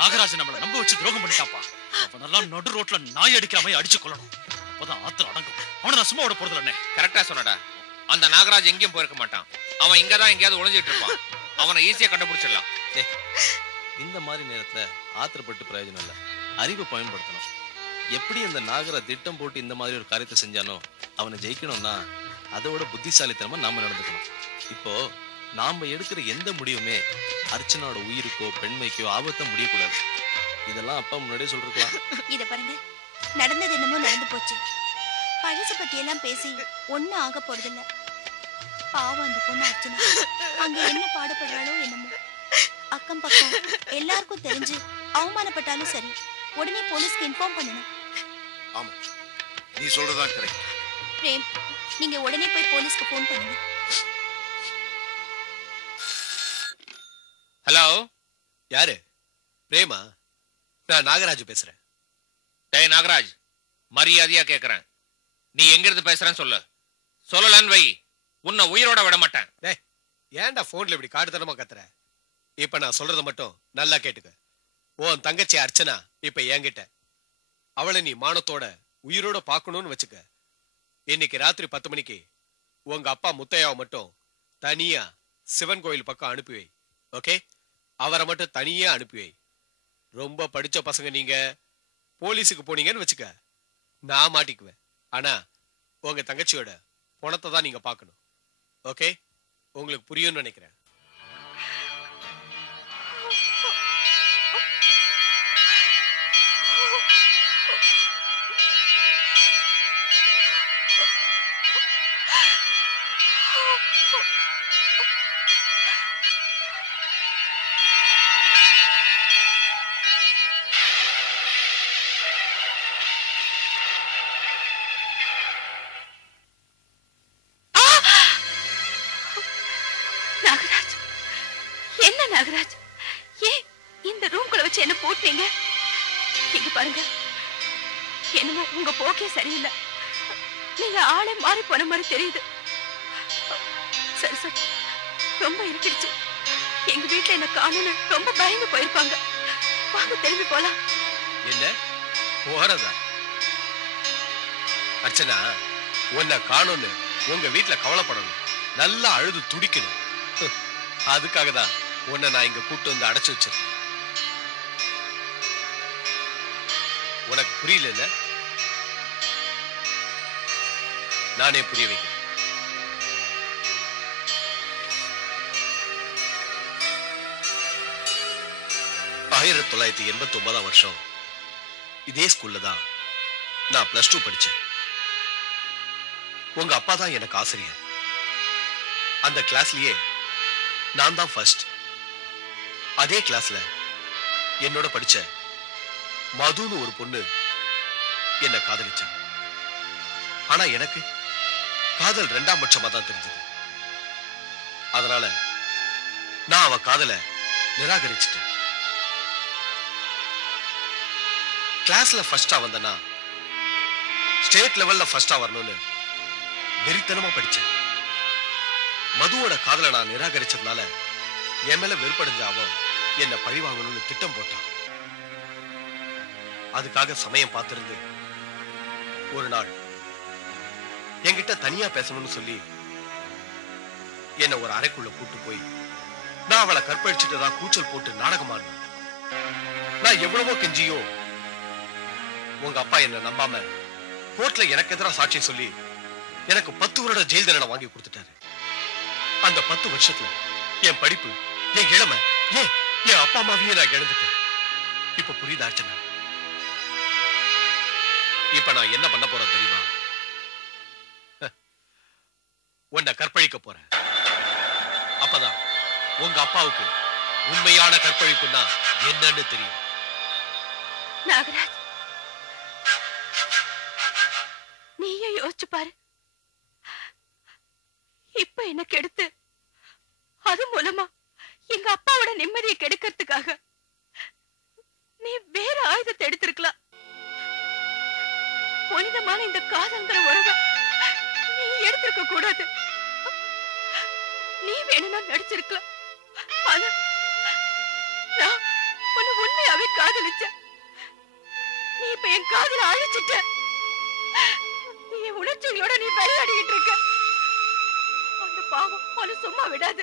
நாகராஜன் நம்மள நம்ப வச்சு துரோகம் பண்ணிட்டாப்பா. அவனெல்லாம் நடு ரோட்ல நாய் அடிக்கிற மாதிரி அடிச்சு கொள்ளணும். அப்பதான் ஆத்திரம் அடங்கும். அவனை நான் சும்மா விட போறது இல்ல. கரெக்டா சொன்னடா. அந்த நாகராஜ் எங்கேயும் போயிருக்க மாட்டான். அவன் இங்கதான் எங்கேயாவது ஒளிஞ்சிட்டு இருப்பான். அவனை ஈஸியா கண்டுபிடிச்சிடலாம். இந்த மாதிரி நேரத்துல ஆத்திரப்பட்டு பிரயோஜனம் இல்ல, அறிவை பயன்படுத்தணும். எப்படி அந்த நாகரா திட்டம் போட்டு இந்த மாதிரி ஒரு காரியத்தை செஞ்சானோ அவனை ஜெயிக்கணும்னா அதோட புத்திசாலித்தனமா நாம நடந்துக்கணும். இப்போ நாம எடுக்கிற எந்த முடிவுமே அர்ச்சனாவோட உயிருக்கோ பெண்மைக்கோ ஆபத்தை முடியக்கூடாது. இதெல்லாம் அப்பா முன்னாடியே சொல்லிருக்கலாம். இத பாருங்க, நடந்தது என்னமோ நடந்து போச்சு. பழச பத்தி எல்லாம் பேசி ஒன்னும் ஆக போறதில்ல. பாவம் அந்த பொண்ணு அர்ச்சனா அங்க என்ன பாடுபடுறாளோ என்னமோ. அக்கம் பக்கம் எல்லாருக்கும் தெரிஞ்சு அவமானப்பட்டாலும் சரி, உடனே போலீஸ்க்கு இன்ஃபார்ம் பண்ணணும். ஆமா, நீ சொல்றதான் கரெக்ட். பிரேம், நீங்க உடனே போய் போலீஸ்க்கு போன் பண்ணுங்க. ஹலோ, யாரு? பிரேமா? நான் நாகராஜ் பேசுறேன். டேய் நாகராஜ், மரியாதையா கேக்குறேன். நீ எங்க இருந்து பேசுறேன்னு சொல்லு. சொல்லலன்னு வை, உன்னை உயிரோட விட மாட்டேன். டேய், ஏன்டா போன்ல இப்படி காட்டுத்தனமா கத்துற? இப்ப நான் சொல்றத மட்டும் நல்லா கேட்டுக்க. உன் தங்கச்சி அர்ச்சனா இப்ப என்கிட்ட. அவளை நீ மானத்தோட உயிரோட பாக்கணும்னு வச்சுக்க. இன்னைக்கு ராத்திரி 10 மணிக்கு உங்க அப்பா முத்தையாவை மட்டும் தனியா சிவன் கோயில் பக்கம் அனுப்பி வை. ஓகே? அவரை மட்டும் தனியா அனுப்பி வை. ரொம்ப படிச்ச பசங்க நீங்க போலீஸுக்கு போனீங்கன்னு வச்சுக்க, நான் மாட்டிக்குவேன். ஆனா உங்க தங்கச்சியோட பணத்தை தான் நீங்க பார்க்கணும். ஓகே? உங்களுக்கு புரியும்னு நினைக்கிறேன். நாகராஜ், ஏன் இந்த ரூம்குள்ள வச்சு என்ன போட்டீங்க? இங்க பாருங்க, என்னமோ உங்க போக்கே சரியில்லை. நீங்க ஆளே மாறி போன மாதிரி தெரியுது. சரி சரி, ரொம்ப இருக்கிடுச்சு. எங்க வீட்டுல என்ன காணும்னு ரொம்ப பயந்து போயிருப்பாங்க. வாங்க திரும்பி போலாம். என்ன போறதா? அர்ச்சனா, உன்னை காணும்னு உங்க வீட்டுல கவலைப்படணும், நல்லா அழுது துடிக்கணும். அதுக்காக தான் உன்னை நான் இங்க கூட்டு வந்து அடைச்சு வச்சிருக்கேன். உனக்கு புரியல? நானே புரிய வைக்கிறேன். ஆயிரத்தி 1989 வருஷம் இதே ஸ்கூல்ல தான் நான் +2 படிச்சேன். உங்க அப்பா தான் எனக்கு ஆசிரியர். அந்த கிளாஸ்லயே நான் தான் ஃபர்ஸ்ட். அதே கிளாஸ்ல என்னோட படிச்ச மதுன்னு ஒரு பொண்ணு என்ன காதலிச்சா. ஆனா எனக்கு காதல் 2ஆம் பட்சமா தான் தெரிஞ்சது. அதனால நான் அவ காதல நிராகரிச்சிட்டேன். கிளாஸ்ல ஃபர்ஸ்டா வந்தனா ஸ்டேட் லெவல்ல ஃபர்ஸ்டா வரணும்னு வெறித்தனமா படிச்சேன். மதுவோட காதலை நான் நிராகரிச்சதுனால என் மேல வெறுப்படைஞ்ச அவன் என்ன பழி வாங்கணும்னு திட்டம் போட்டான். அதுக்காக சமயம் பார்த்திருந்து ஒரு நாள் என்கிட்ட தனியா பேசணும்னு சொல்லி என்ன ஒரு அறைக்குள்ள கூட்டு போய் நான் அவளை கற்பழிச்சுட்டதா கூச்சல் போட்டு நாடகமாடினேன். நான் எவ்வளவோ கெஞ்சியோ உங்க அப்பா என்ன நம்பாம கோர்ட்ல எனக்கு எதிராக சாட்சி சொல்லி எனக்கு 10 வருட ஜெயில் தண்டனை வாங்கி கொடுத்துட்டாரு. அந்த 10 வருஷத்துல என் படிப்பு, என் இளமை, என் அப்பா அம்மாவையே நான் இழந்துட்டேன். இப்ப புரியுது அர்ச்சனா? இப்ப நான் என்ன பண்ண போறேன் தெரியுமா? உன்னை கற்பழிக்க போறேன். அப்பதான் உங்க அப்பாவுக்கு உண்மையான கற்பழிப்புன்னா என்னன்னு தெரியும். நாகராஜ், நீயே யோசிச்சு பாரு. இப்ப என்ன கெடுத்து அது மூலமா எங்க அப்பாவோட நிம்மதியை கெடுக்கிறதுக்காக நீ வேற ஆயுதத்தை எடுத்திருக்கலாம். புனிதமான இந்த காதங்கிற உறவை நீ எடுத்திருக்க கூடாது. நீ வேணும்னா நடிச்சிருக்கலாம். ஆனா நான் உன்னை உண்மையாவே காதலிச்ச. நீ இப்ப என் காதல அழிச்சிட்ட. நீ உணர்ச்சிகளோட நீ விளையாடிக்கிட்டு இருக்க. அந்த பாவம் உன்னை சும்மா விடாது.